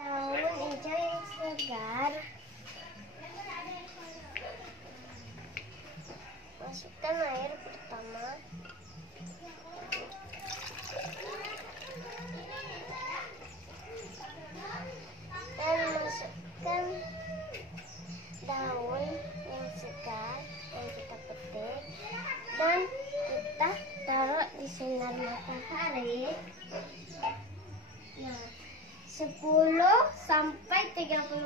Daun hijau yang segar. Masukkan air pertama. Dan masukkan daun yang segar yang kita petik. Dan kita taruh di sinar matahari. Nah, 10 sampai 30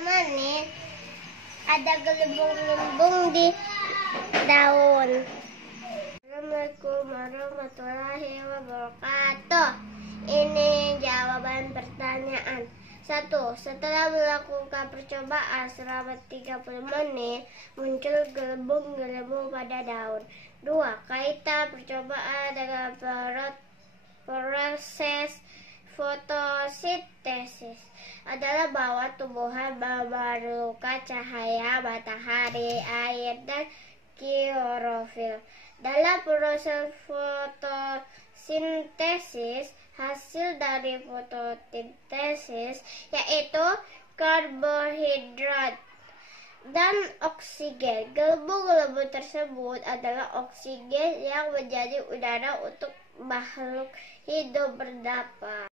menit ada gelembung-gelembung di daun. Assalamualaikum warahmatullahi wabarakatuh. Ini jawaban pertanyaan. 1. Setelah melakukan percobaan selama 30 menit, muncul gelembung-gelembung pada daun. 2. Kaitan percobaan dengan proses fotosintesis adalah bahwa tumbuhan memerlukan cahaya matahari, air, dan klorofil. Dalam proses fotosintesis, hasil dari fotosintesis yaitu karbohidrat dan oksigen. Gelembung-gelembung tersebut adalah oksigen yang menjadi udara untuk makhluk hidup bernafas.